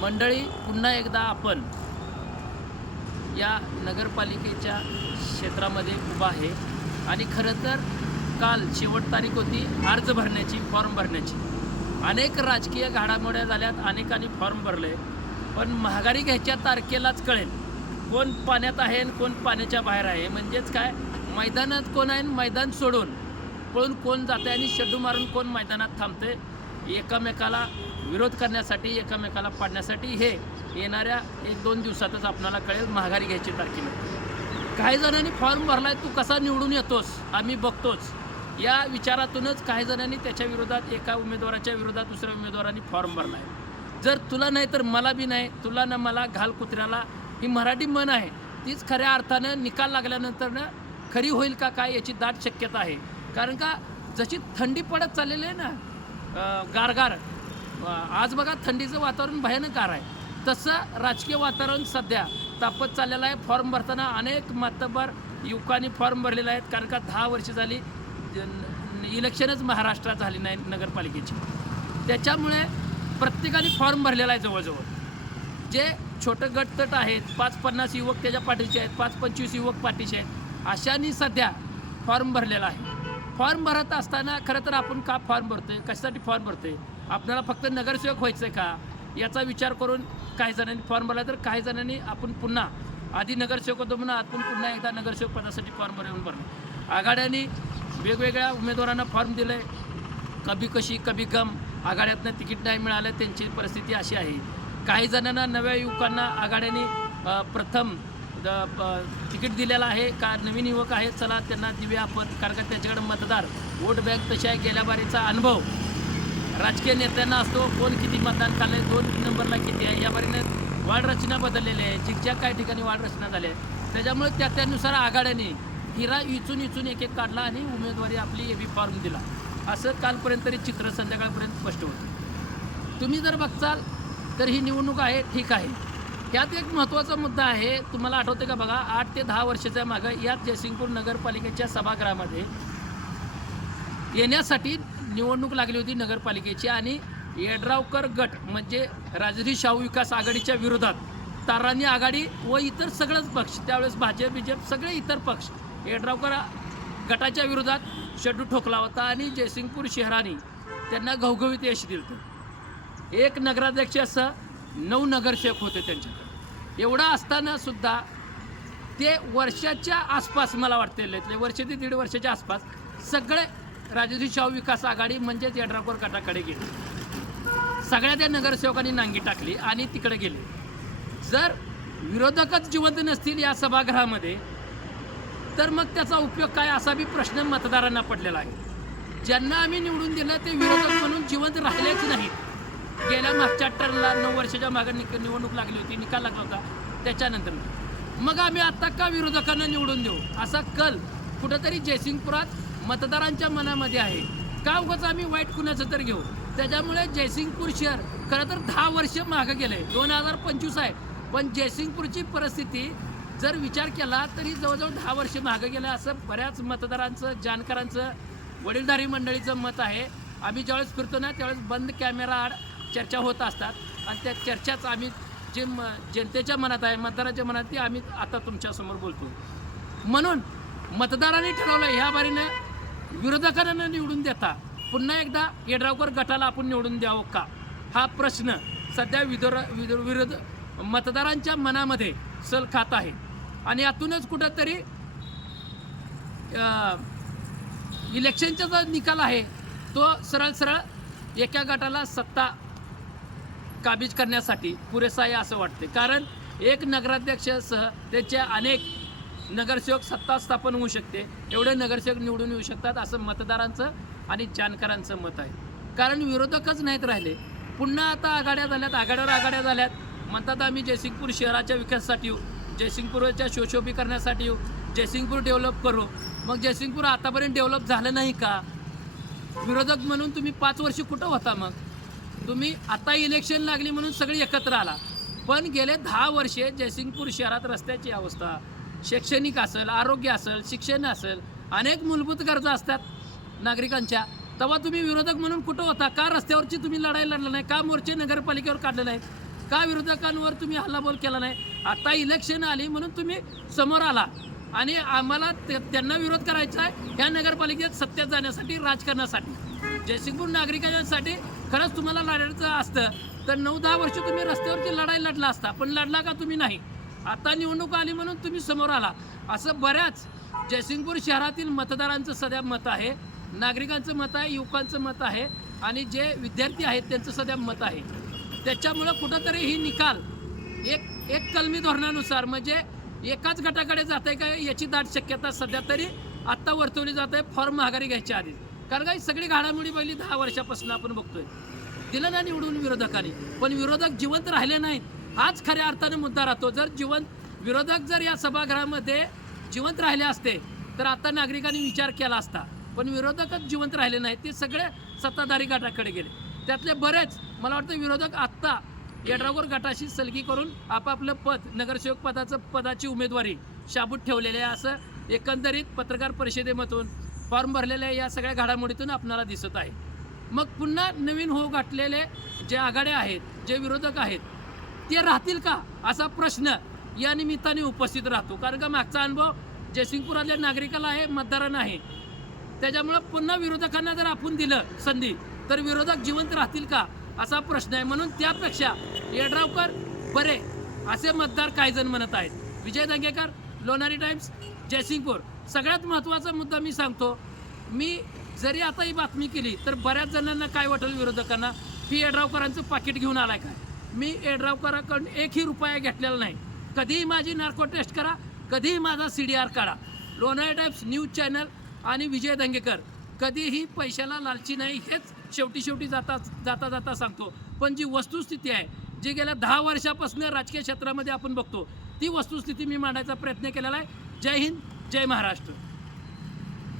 मंडळी पुन्हा एकदा आपण या नगरपालिकेच्या क्षेत्रामध्ये उभा आहे. आणि खरं तर काल शेवट तारीख होती अर्ज भरण्याची फॉर्म भरण्याची. अनेक राजकीय घडामोड्या झाल्यात अनेकांनी फॉर्म भरले पण महागारी घ्यायच्या तारखेलाच कळेल कोण पाण्यात आहे आणि कोण पाण्याच्या बाहेर आहे. म्हणजेच काय? मैदानात कोण आहे आणि मैदान सोडून पळून कोण जाते आणि शड्डू मारून कोण मैदानात थांबते एकामेकाला विरोध करण्यासाठी एकामेकाला पाडण्यासाठी हे येणाऱ्या एक दोन दिवसातच आपल्याला कळेल महागारी घ्यायची तारखेला काही जणांनी फॉर्म भरलाय तू कसा निवडून येतोस आम्ही बघतोच. या विचारातूनच काही जणांनी त्याच्या विरोधात एका उमेदवाराच्या विरोधात दुसऱ्या उमेदवारांनी फॉर्म भरलाय. जर तुला नाही तर मला बी नाही तुला ना मला घाल कुत्र्याला ही मराठी मन आहे. तीच खऱ्या अर्थानं निकाल लागल्यानंतर ना खरी होईल का काय याची दाट शक्यता आहे. कारण का जशी थंडी पडत चाललेली आहे ना गारगार. आज बघा थंडीचं वातावरण भयानक आहे. तसं राजकीय वातावरण सध्या तापत चाललेलं आहे. फॉर्म भरताना अनेक मातबर युवकांनी फॉर्म भरलेले आहेत. कारण का दहा वर्ष झाली इलेक्शनच महाराष्ट्रात झाली नाही नगरपालिकेची. त्याच्यामुळे प्रत्येकाने फॉर्म भरलेला आहे जवळजवळ. जे छोटं गटतट आहेत पाच पन्नास युवक त्याच्या पाठीचे आहेत पाच पंचवीस युवक पाठीचे आहेत अशांनी सध्या फॉर्म भरलेला आहे. फॉर्म भरत असताना खरं तर आपण का फॉर्म भरतोय? कशासाठी फॉर्म भरतोय? आपल्याला फक्त नगरसेवक व्हायचं आहे का? याचा विचार करून काही जणांनी फॉर्म भरला तर काही जणांनी आपण पुन्हा आधी नगरसेवक होतो म्हणून आपण पुन्हा एकदा नगरसेवक पदासाठी फॉर्म भरून भरले. आघाड्यांनी वेगवेगळ्या उमेदवारांना फॉर्म दिले कभी कशी कभी गम. आघाड्यातनं तिकीट नाही मिळालं त्यांची परिस्थिती अशी आहे. काही जणांना नव्या युवकांना आघाड्याने प्रथम द- प- तिकीट दिलेलं आहे. का नवीन युवक आहेत चला त्यांना देऊया आपण. कारण का त्याच्याकडे मतदार वोट बँक तशी आहे. गेल्या बारीचा अनुभव. राजकीय नेत्यांना असतो. कोण किती मतदान काढले दोन नंबरला किती आहे? या बारीने वाढ रचना बदललेली आहे. जिकच्या काही ठिकाणी वाढ रचना झाली आहे त्याच्यामुळे त्या त्यानुसार आघाड्याने हिरा इचून इचून एक एक काढला आणि उमेदवारी आपली ए बी फॉर्म दिला. असं कालपर्यंत तरी चित्र संध्याकाळपर्यंत स्पष्ट होतं. तुम्ही जर बघचाल तर ही निवडणूक आहे. ठीक आहे. यात एक महत्त्वाचा मुद्दा आहे तुम्हाला आठवते का बघा आठ ते दहा वर्षाच्या मागं याच जयसिंगपूर नगरपालिकेच्या सभागृहामध्ये येण्यासाठी निवडणूक लागली होती नगरपालिकेची आणि येड्रावकर गट म्हणजे राजरी शाहू विकास आघाडीच्या विरोधात तारांनी आघाडी व इतर सगळंच पक्ष त्यावेळेस भाजप बीजेप सगळे इतर पक्ष येड्रावकर गटाच्या विरोधात शेड्यू ठोकला होता आणि जयसिंगपूर शहराने त्यांना घवघवीत यश दिलं होतं. एक नगराध्यक्ष असं नऊ नगरसेवक होते त्यांच्याकडे. एवढा असताना सुद्धा ते वर्षाच्या आसपास मला वाटते वर्ष ते दीड वर्षाच्या आसपास सगळे राजश्री शाहू विकास आघाडी म्हणजेच यड्रावकर गटाकडे गेले. सगळ्या त्या नगरसेवकांनी नांगी टाकली आणि तिकडे गेले. जर विरोधकच जिवंत नसतील या सभागृहामध्ये तर मग त्याचा उपयोग काय असा बी प्रश्न मतदारांना पडलेला आहे. ज्यांना आम्ही निवडून दिलं ते विरोधक म्हणून जिवंत राहिलेच नाहीत. गेल्या मागच्या टर्नला नऊ वर्षाच्या मागे निक निवडणूक लागली होती निकाल लागला होता. त्याच्यानंतर मग. आम्ही आत्ता का विरोधकांना निवडून देऊ? असा कल कुठंतरी जयसिंगपुरात मतदारांच्या मनामध्ये आहे. का उगाच आम्ही वाईट कुणाचं तर घेऊ? त्याच्यामुळे जयसिंगपूर शहर खरं तर दहा वर्ष मागं गेलं आहे दोन हजार पंचवीस आहे. पण जयसिंगपूरची परिस्थिती जर विचार केला तरी जवळजवळ दहा वर्ष मागं गेलं असं बऱ्याच मतदारांचं जानकारांचं वडीलधारी मंडळीचं मत आहे. आम्ही ज्यावेळेस फिरतो ना त्यावेळेस बंद कॅमेरा आड चर्चा होत असतात. आणि त्या चर्चाच आम्ही जे म जनतेच्या मनात आहे मतदाराच्या मनात ती आम्ही आता तुमच्यासमोर बोलतो. म्हणून मतदारांनी ठरवलं ह्या बारीनं विरोधकांना निवडून देता पुन्हा एकदा येड्रावकर गटाला आपण निवडून द्यावं का? हा प्रश्न सध्या विदोर विदो विरोध मतदारांच्या मनामध्ये सल खात आहे. आणि यातूनच कुठंतरी इलेक्शनचा जो निकाल आहे तो सरळ सरळ एका गटाला सत्ता काबीज करण्यासाठी पुरेसा आहे असं वाटते कारण एक नगराध्यक्षसह त्याच्या अनेक नगरसेवक सत्ता स्थापन होऊ शकते. एवढे नगरसेवक निवडून येऊ शकतात असं मतदारांचं आणि जाणकारांचं मत आहे. कारण विरोधकच नाहीत राहिले. पुन्हा आता आघाड्या झाल्यात आघाड्यावर आघाड्या झाल्यात. म्हणतात आम्ही जयसिंगपूर शहराच्या विकासासाठी येऊ. जयसिंगपूरच्या शोशोभीकरणासाठी येऊ. जयसिंगपूर डेव्हलप करू. मग जयसिंगपूर आतापर्यंत डेव्हलप झालं नाही का? विरोधक म्हणून तुम्ही पाच वर्ष कुठं होता मग? तुम्ही आता इलेक्शन लागली म्हणून सगळी एकत्र आला. पण गेले दहा वर्षे जयसिंगपूर शहरात रस्त्याची अवस्था शैक्षणिक असेल आरोग्य असेल शिक्षण असेल अनेक मूलभूत गरजा असतात नागरिकांच्या. तेव्हा तुम्ही विरोधक म्हणून कुठं होता? का रस्त्यावरची तुम्ही लढाई लढला नाही? का मोर्चे नगरपालिकेवर काढले नाही का विरोधकांवर तुम्ही हल्लाबोल केला नाही? आता इलेक्शन आली म्हणून तुम्ही समोर आला. आणि आम्हाला ते- त्यांना विरोध करायचा आहे. ह्या नगरपालिकेत सत्तेत जाण्यासाठी राजकारणासाठी. जयसिंगपूर नागरिकांसाठी खरंच तुम्हाला लढायचं असतं तर नऊ दहा वर्ष तुम्ही रस्त्यावरची लढाई लढला असता पण लढला का तुम्ही नाही? आता निवडणूक आली म्हणून तुम्ही समोर आला. असं बऱ्याच जयसिंगपूर शहरातील मतदारांचं सध्या मत आहे नागरिकांचं मत आहे युवकांचं मत आहे आणि जे विद्यार्थी आहेत त्यांचं सध्या मत आहे. त्याच्यामुळं कुठंतरी ही निकाल एक एक कलमी धोरणानुसार म्हणजे एकाच गटाकडे जात आहे का याची दाट शक्यता सध्या तरी आत्ता वर्तवली जात आहे फॉर्म महागारी घ्यायच्या आधी कारण का ही सगळी घडामोडी पहिली दहा वर्षापासून आपण बघतोय. दिलं ना निवडून विरोधकांनी पण विरोधक जिवंत राहिले नाहीत. हाच खऱ्या अर्थाने मुद्दा राहतो. जर जिवंत विरोधक जर या सभागृहामध्ये जिवंत राहिले असते तर आता नागरिकांनी विचार केला असता. पण विरोधकच जिवंत राहिले नाहीत ते सगळे सत्ताधारी गटाकडे गेले. त्यातले बरेच मला वाटतं विरोधक आत्ता येड्रावर गटाशी सलगी करून आपापलं पद नगरसेवक पदाचं पदाची उमेदवारी शाबूत ठेवलेले आहे असं एकंदरीत पत्रकार परिषदेमधून फॉर्म भरलेल्या या सगळ्या घडामोडीतून आपणाला दिसत आहे. मग पुन्हा नवीन हो गाठलेले जे आघाड्या आहेत जे विरोधक आहेत ते राहतील का? असा प्रश्न या निमित्ताने उपस्थित राहतो. कारण का मागचा अनुभव जयसिंगपुरातल्या नागरिकाला आहे मतदारांना आहे. त्याच्यामुळं पुन्हा विरोधकांना जर आपण दिलं संधी तर विरोधक जिवंत राहतील का? असा प्रश्न आहे. म्हणून त्यापेक्षा येड्रावकर बरे असे मतदार काही जण म्हणत आहेत. विजय दंगेकर लोणारी टाइम्स जयसिंगपूर. सगळ्यात महत्त्वाचा मुद्दा मी सांगतो मी जरी आता ही बातमी केली तर बऱ्याच जणांना काय वाटेल विरोधकांना? की येड्रावकरांचं पाकिट घेऊन आलाय काय? मी येड्रावकराकडून एकही रुपया घेतलेला नाही. कधीही माझी नार्को टेस्ट करा कधीही माझा सी डी आर काढा. लोणारी टाइम्स न्यूज चॅनल आणि विजय दंगेकर. कधीही पैशाला लालची नाही हेच शेवटी शेवटी जाता जाता जाता सांगतो. पण जी वस्तुस्थिती आहे जी गेल्या दहा वर्षापासून राजकीय क्षेत्रामध्ये आपण बघतो ती वस्तुस्थिती मी मांडायचा प्रयत्न केलेला आहे. जय हिंद जय महाराष्ट्र.